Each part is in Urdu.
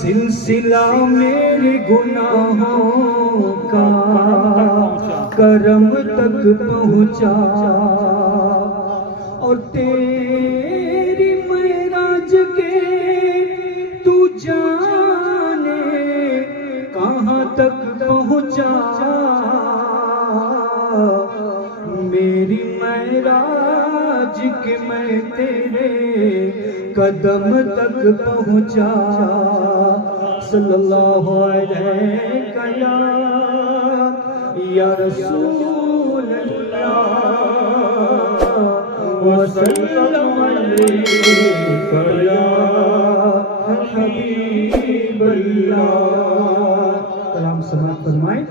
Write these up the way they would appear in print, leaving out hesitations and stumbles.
سلسلہ میرے گناہوں کا کرم تک پہنچا، اور تیری معراج کے تو جانے کہاں تک پہنچا، میری معراج کے میں تیرے قدم تک پہنچا، صلی اللہ علیہ یا رسول اللہ وسلم علیک یا حبیب اللہ۔ کلام سماعت فرمائیں۔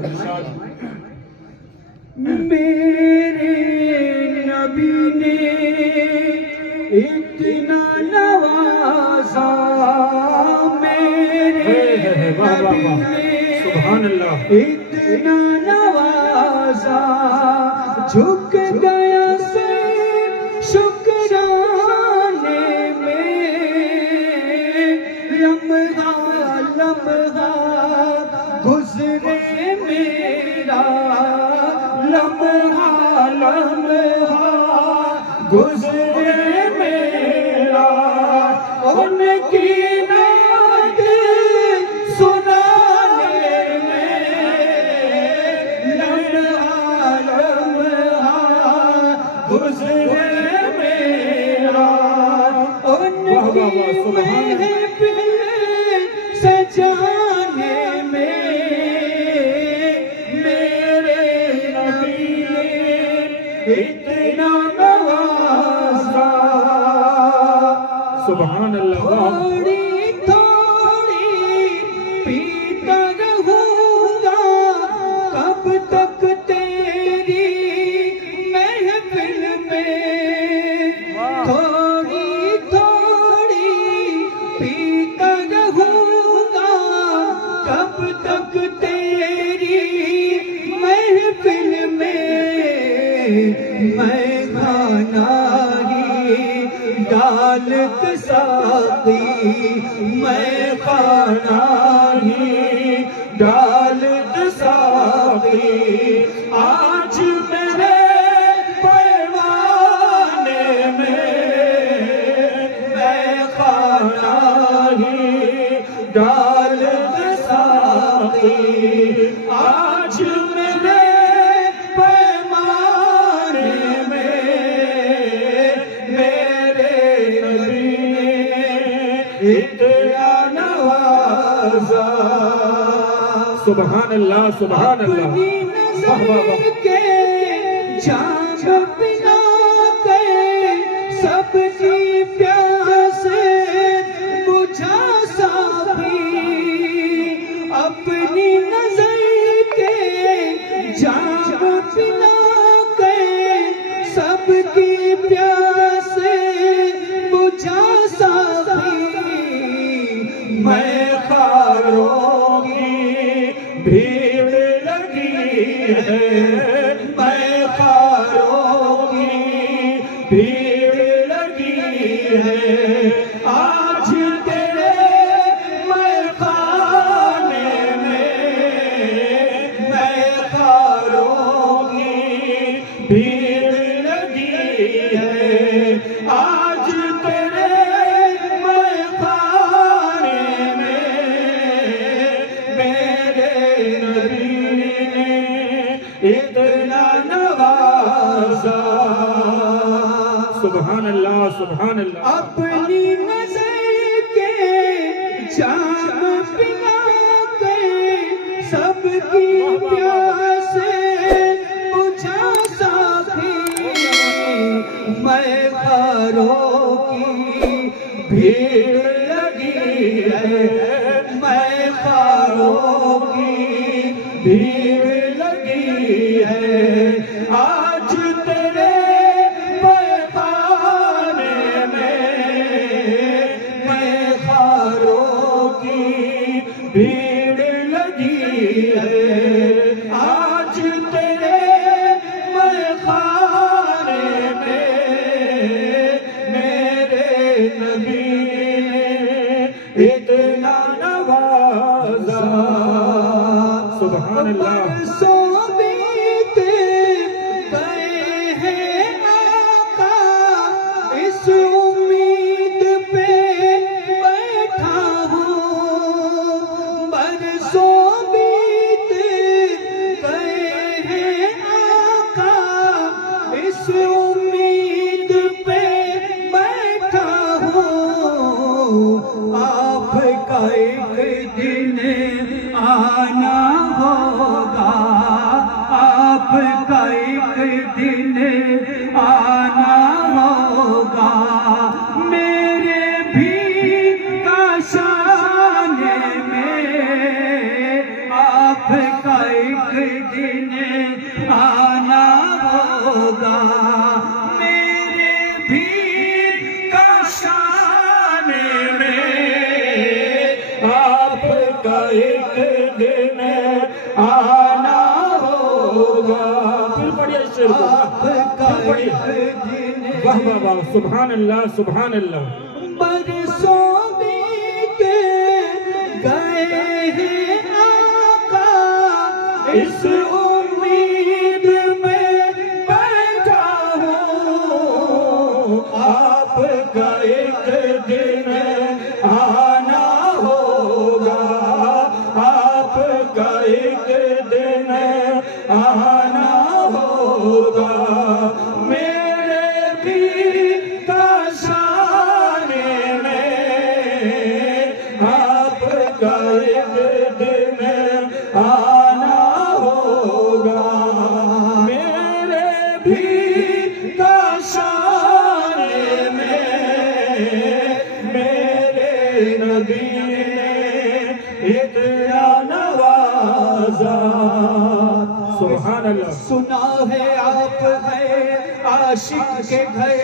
میرے نبی نے اتنا نوازا، میرے نبی نے سبحان اللہ اتنا نوازا، جھک گیا سے شکرانے میں، لمحہ لمحہ گزرے میرا، لمحہ لمحہ گزرے میرا، ان کی نعت سنانے میں، لمحہ لمحہ گزرے میرا، ان کی محفل سجانے میں، میرے نبی نے اتنا نوازا، سبحان اللہ۔ تھوڑی تھوڑی پیتا رہوں گا، کب تک تیری محفل میں، تھوڑی تھوڑی پیتا رہوں گا، کب تک تیری محفل میں، میں کھانا ہی ڈالت ساقی، میں کھانا ہی ڈالت ساقی، آج میرے پیمانے میں، میں کھانا ہی ڈالت ساقی، آج میرے پیمانے میں، میرے نبی نے اتنا نوازا، سبحان اللہ سبحان اللہ۔ اپنی نظر کے جام پلا کے سب کی پیاس بجھا ساقی، اپنی نظر کے جام پلا کے سب کی پیاس بجھا ساقی، میں خاروں کی بھیڑ لگی ہے، میں خاروں کی بھیڑ لگی ہے، آج تیرے میخانے میں، میں خاروں کی بھیڑ لگی ہے، آج تیرے میخانے میں، میرے نبی نے اتنا نوازا، سبحان اللہ سبحان اللہ۔ اپنی نظر کے جام پلا کے سب کی پیاس بجھا ساقی، میں خاروں کی بھیڑ لگی ہے، میں خاروں کی بھیڑ لگی ہے، آج تیرے پیمانے میں، میں خاروں کی بھیڑ لگی ہے، آج تیرے میخانے میں، میرے نبی نے اتنا نوازا سبحان اللہ برسوں بیت گئے ہیں آقا اس امید پہ بیٹھا ہوں برسوں بیت گئے ہیں آقا اس امید پہ بیٹھا ہوں آپ کا ایک دن آنا ہوگا آپ کا ایک دن آنا ہوگا میرے بھی کاشانے میں آپ کا ایک دن آنا ہوگا میرے بھی کاشانے میں آپ کا ایک دن آنا ہوگا پھر پڑھیے اس شعر کو آپ کا پھر پڑھیے ایک دن واہ واہ واہ سبحان اللہ سبحان اللہ برسوں بیت گئے ہیں آقا اس امید میں بیٹھا ہوں آپ کا ایک دن آنا ہوگا آپ کا ایک دن آنا ہوگا میرے بھی کاشانے میں آپ کا ایک دن آنا ہوگا میرے بھی کاشانے میں میرے نبی نے اتنا نوازا سبحان اللہ سنا ہے آپ ہے عاشق کے گھر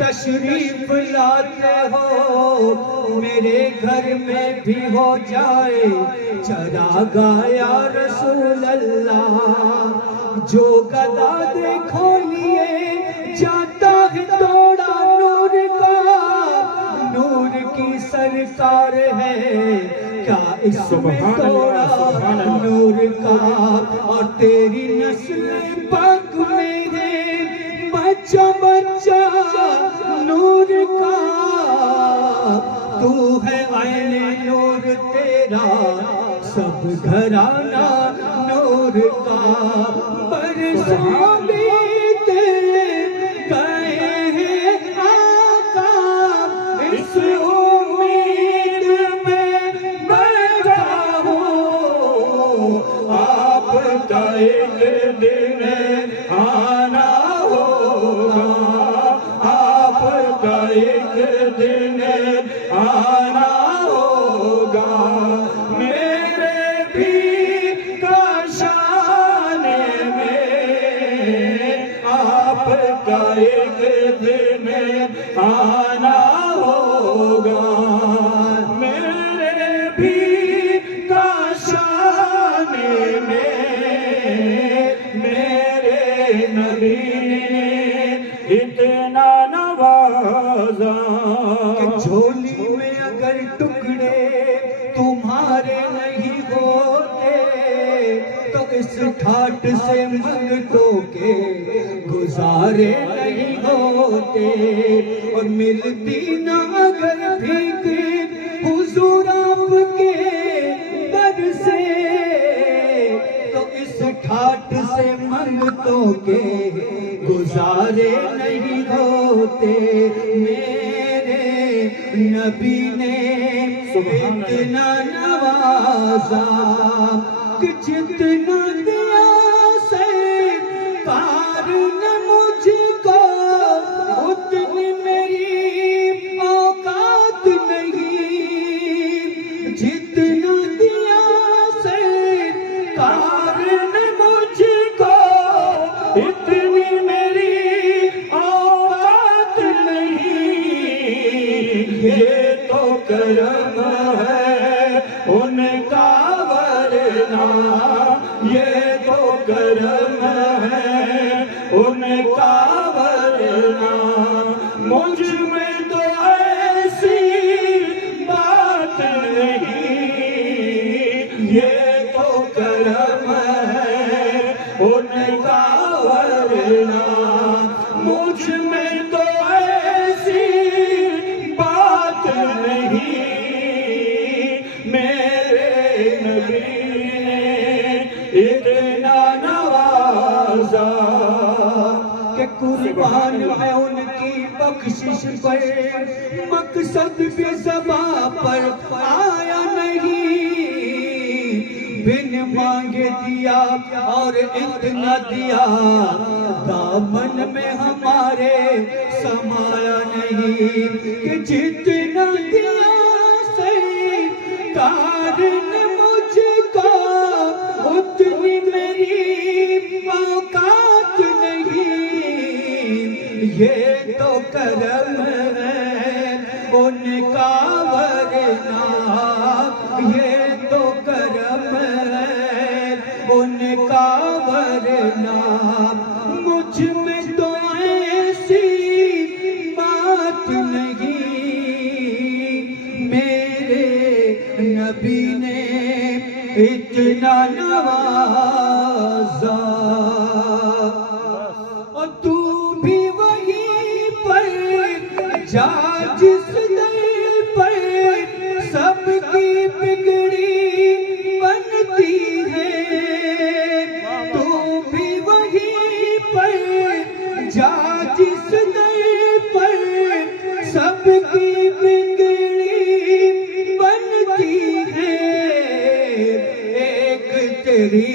تشریف لاتے ہو میرے گھر میں بھی ہو جائے چراغاہ یا رسول اللہ جو گدا دیکھو لیے جاتا ہے توڑا نور کا نور کی سرکار ہے کیا اس میں سبحان اللہ، توڑا سبحان اللہ۔ نور کا اور تیری نسل پاک میں ہے بچہ بچہ نور کا تو ہے عین نور تیرا سب گھرانہ نور کا برسوں بیت گئے ہیں آقا اس امید میں بیٹھا ہوں آپ کا ایک دن آنا ہوگا آپ کا ایک دن آنا ہوگا میرے بھی کاشانے میں آپ کا ایک دن آنا ہوگا میرے بھی کاشانے میں میرے نبی نے اتنا نوازا کہ جھولی میں اگر ٹکڑے تمہارے نہیں ہوتے تو اس ٹھاٹ سے منگتوں کے گزارے نہیں ہوتے اور ملتی نہ اگر بھیک حضور آپ کے در سے تو اس ٹھاٹ سے منگتوں کے گزارے نہیں ہوتے میرے نبی نے اتنا نوازا کہ جتنا دیا سرکار نے مجھ کو اتنی میری اوقات نہیں جتنا دیا سرکار نے مجھ کو اتنی میری اوقات نہیں یہ تو کرم ہے ان کا ورنہ یہ تو کرم ہے ان کا ورنہ مجھ میں تو ایسی بات نوازا کہ قربان ہے ان کی بخشش پر، مقصد بھی زباں پر آیا نہیں، بن مانگے دیا اور اتنا دیا، دامن میں ہمارے سمایا نہیں، کہ جتنا دیا سرکار نے مجھ کو اتنی میری اوقات نہیں، یہ تو کرم ہے ان کا ورنہ، یہ تو کرم ہے ان کا ورنہ، مجھ میں تو ایسی بات نہیں، میرے نبی نے اتنا نوازا، اور تو بھی وہیں پر جا جس در پر سب کی بگڑی بنتی ہے، تو بھی وہیں پر جا جس در پر سب کی بگڑی بنتی ہے، ایک تیری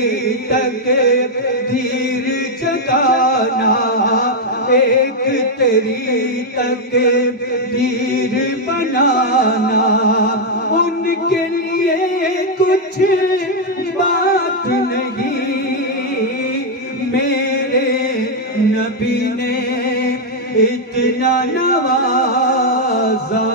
تقدیر جگانا، ایک تیری تقدیر بنانا، ان کے لیے کچھ بات نہیں، میرے نبی نے اتنا نوازا۔